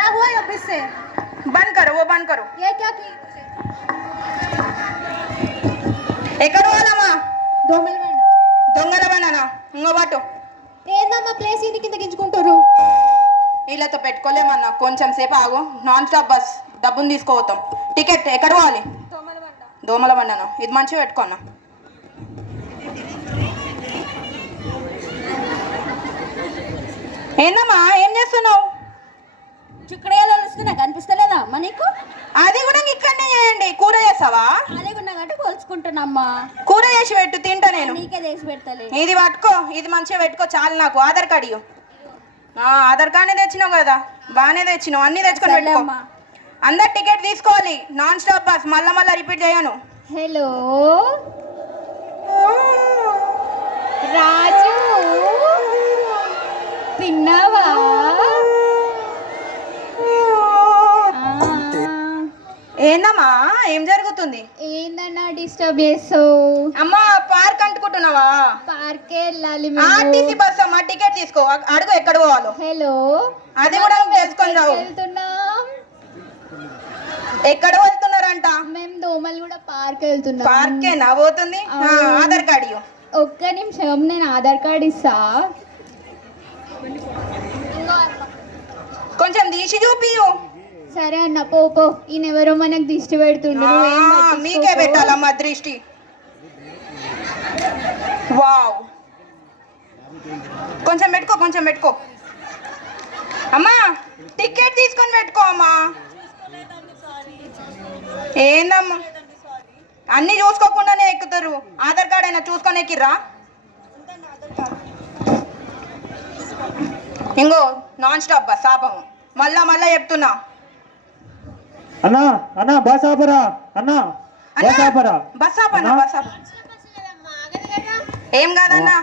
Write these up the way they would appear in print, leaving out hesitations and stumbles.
क्या हुआ अब इससे? बंद करो, वो बंद करो. ये क्या की? ఎక్కడ పోవాలమ్మా? దొంగలవాడ. దొంగల బండనా? ఇంకో బాటు. ఏందమ్మా ప్లేస్ ఇది కింద గింజుకుంటారు? వీళ్ళతో పెట్టుకోలేమన్నా, కొంచెం సేపు ఆగు. నాన్ స్టాప్ బస్, డబ్బును తీసుకోపోతాం. టికెట్ ఎక్కడ పోవాలి? దొంగలవాడ. దోమల బండనా? ఇది మంచిగా పెట్టుకోన్నా. ఏందమ్మా ఏం చేస్తున్నావు? చిక్కుడుకాయలు వస్తున్నా కనిపిస్తలేదా అమ్మ నీకు? అది కూడా ఇక్కడనే చేయండి. కూర చేస్తావా? అదే ఉన్నగట్టు పోల్చుకుంటున్నామ్మా. కూర చేసి పెట్టు, తింటా నేను. నీకే చేసి పెడతలే. ఇది పట్టుకో, ఇది మంచిగా పెట్టుకో చాలు. నాకు ఆధార్ కార్డు ఇవ్వు. ఆధార్ కార్డునే తెచ్చినావు కదా, బాగానే తెచ్చినావు. అన్నీ తెచ్చుకొని పెట్టుకో. అందరు టికెట్ తీసుకోవాలి. నాన్ స్టాప్ బస్, మళ్ళా మళ్ళీ రిపీట్ చేయను. హలో రాజు, తిన్నావా? ఏందమ్మా ఏం జరుగుతుంది? ఏందన్నా డిస్టర్బ్ చేస్తావు? అమ్మా పార్క్ అంటుకుంటున్నావా? పార్కే వెళ్ళాలి. ఆర్టీసీ బస్ అమ్మా, టికెట్ తీసుకో. అడుగు ఎక్కడ పోవాలో. హలో అది కూడా తెలుసుకొని రావు. వెళ్తున్నాం. ఎక్కడ వెళ్తున్నారంట? మేము దోమలు కూడా పార్క్ వెళ్తున్నాం. పార్కే నా పోతుంది. ఆధార్ కార్డు ఇవ్వు. ఒక్క నిమిషం, నేను ఆధార్ కార్డు ఇస్తా. కొంచెం తీసి చూపియు. సరే అన్న, పో. ఈయన ఎవరో మనకు దిష్టి పెడుతుండు. మీకే పెట్టాలమ్మా దృష్టి. వావ్, కొంచెం పెట్టుకో. అమ్మా టికెట్ తీసుకొని పెట్టుకో అమ్మా. ఏందమ్మా అన్నీ చూసుకోకుండానే ఎక్కుతారు. ఆధార్ కార్డు అయినా చూసుకొని ఎక్కిర్రా? ఇంకో నాన్ స్టాప్ బస్ ఆపము. మళ్ళా చెప్తున్నా. అన్నా బస్ ఆపరా. బస్ ఆపన్నా. ఏం కాదన్నా,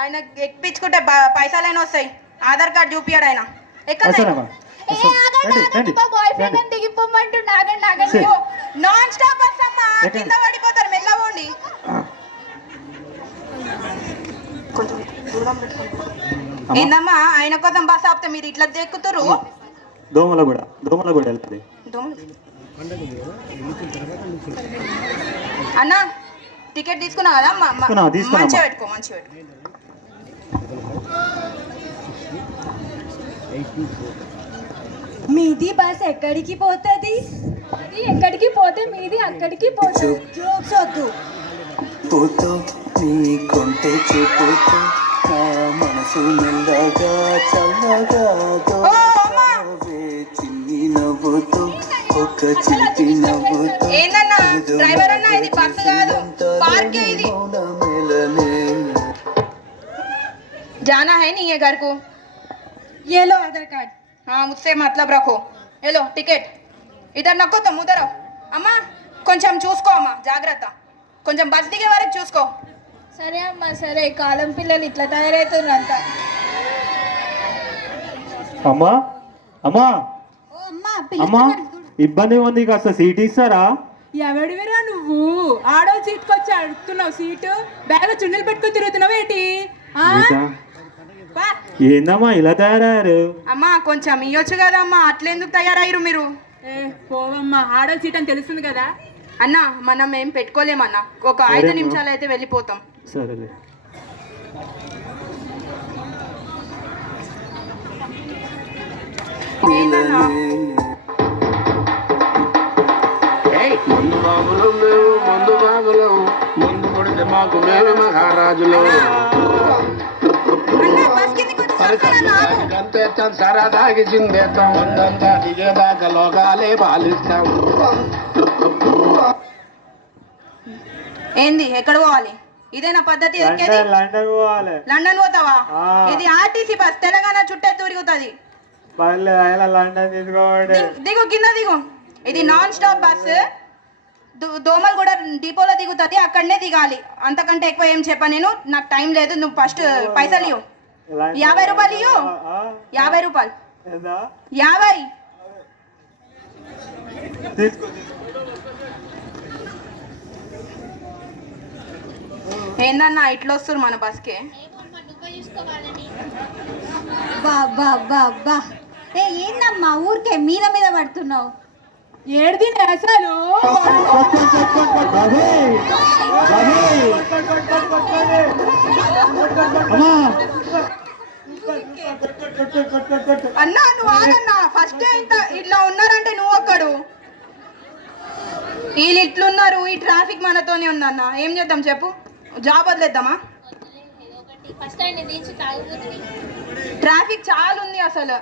ఆయన ఎక్కించుకుంటే పైసలైనా వస్తాయి. ఆధార్ కార్డు చూపియాడు ఆయన. ఎక్కడ నాన్ స్టాప్ బస్ అమ్మా, కింద పడిపోతారు. మెల్లగోండి. ఏందమ్మా ఆయన కోసం బస్ ఆపితే మీరు ఇట్లా దెక్కుతురు? దోమల కూడా వెళ్తుంది. అన్నా టికెట్ తీసుకున్నా కదా, మంచిగా పెట్టుకో. మీది బస్ ఎక్కడికి పోతుంది? ఎక్కడికి పోతే మీది అక్కడికి పోతుంది. జోక్స్ వద్దు. పోతూ నీ కొంటే చూపుతూ నా మనసు మెల్లగా చల్లగా చిన్ని నవ్వుతూ ఒక చిట్టి నవ్వుతూ. ఏందన్నా డ్రైవర్ అన్నా, ఇది బస్సు కాదు, పార్కే ఇది. जाना है नहीं है घर को? ये लो आधार कार्ड. हाँ मुझसे मतलब रखो. ये लो टिकट. इधर नको तुम उधर आओ. అమ్మా కొంచెం చూసుకో అమ్మా, జాగ్రత్త. కొంచెం బస్ దిగే వరకు చూసుకో. సరే అమ్మా సరే. కాలం పిల్లలు ఇట్లా తయారవుతున్నంత. అమ్మా ఇబ్బంది ఉంది, కాస్త సీట్ ఇస్తారా? ఎవడివిరా నువ్వు? ఆడో సీట్కి వచ్చి అడుగుతున్నావు సీటు. బ్యాగ్లో చున్నీలు పెట్టుకుని తిరుగుతున్నావు ఏంటి? ఏందమ్మా ఇలా తయారయ్యారు? అమ్మా కొంచెం ఇయ్యొచ్చు కదా అమ్మా, అట్లెందుకు తయారయ్యారు మీరు? పోవమ్మా, ఆడో సీట్ అని తెలుస్తుంది కదా. అన్నా మనం ఏం పెట్టుకోలేమన్నా, ఒక 5 నిమిషాలు అయితే వెళ్ళిపోతాం. సరేలే. ఏందన్నా ముందు బాబులం మేము, ముందు కొడితే మాకు మేమే మహారాజులు. గంతేస్తాం, సరదాగి చిందేస్తాం, ఉందంతా దిగేదాకా లోకాలే పాలిస్తాం. ఏంది ఎక్కడ పోవాలి? ఇదేనా పద్ధతి? లండన్ పోతావా? ఇది ఆర్టీసీ బస్, తెలంగాణ చుట్టే తిరుగుతుంది. దిగు, కింద దిగు. ఇది నాన్ స్టాప్ బస్. దోమలు కూడా డిపోలో దిగుతుంది, అక్కడనే దిగాలి. అంతకంటే ఎక్కువ ఏం చెప్పా నేను. నాకు టైం లేదు. నువ్వు ఫస్ట్ పైసలు ఇవ్వు. 50 రూపాయలు ఇవ్వు. 50 రూపాయలు. 50. ఏందన్నా ఇట్లా వస్తారు మన బస్కే? బా ఏందమ్మా ఊరికే మీద మీద పడుతున్నావు? ఏడిది అసలు రవి రవి అమ్మా అన్నా నువ్వు ఆగన్నా, ఫస్ట్ ఇంత ఇట్లా ఉన్నారంటే నువ్వు ఒక్కడు. వీళ్ళు ఇట్లున్నారు, ఈ ట్రాఫిక్ మనతోనే ఉందన్న, ఏం చేద్దాం చెప్పు? జాబ్ వదిలేద్దామా? ట్రాఫిక్ చాలా ఉంది అసలు.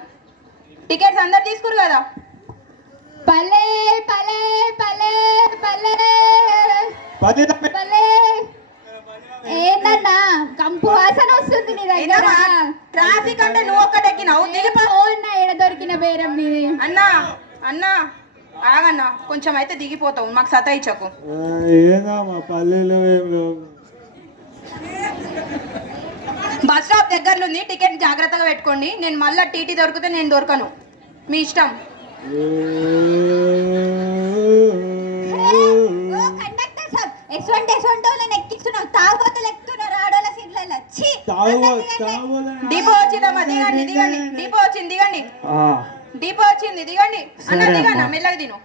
టికెట్స్ అందరు తీసుకురు కదా. పల్లె పల్లె పల్లె పల్లె పల్లె ఏందన్నా కంపు వాసన వస్తుంది నీ దగ్గర. ట్రాఫిక్ అంటే నువ్వు ఒక్కటెక్కినావు, దిగిపో. ఎడ దొరికిన బేరం నీది. అన్నా అన్నా ఆగన్నా, కొంచెం అయితే దిగిపోతావు, మాకు సతాయిచ్చకు. ఏందమ్మా పల్లెలో ఏం లేవు. బస్ స్టాప్ దగ్గరలో ఉంది, టికెట్ జాగ్రత్తగా పెట్టుకోండి. నేను మళ్ళీ టీటీ దొరికితే నేను దొరకను, మీ ఇష్టం. కండక్టర్ సాబ్ ఎటువంటి వాళ్ళని ఎక్కిస్తున్నావు? తాగుబోతులు ఎక్కుతున్నారు ఆడోళ్ళ సీట్లలో. డిపో వచ్చిందమ్మా, దిగండి దిగండి. డిపో వచ్చింది, దిగండి. డిపో వచ్చింది, దిగండి. అన్న దిగన్నా, మెల్లగా తిను.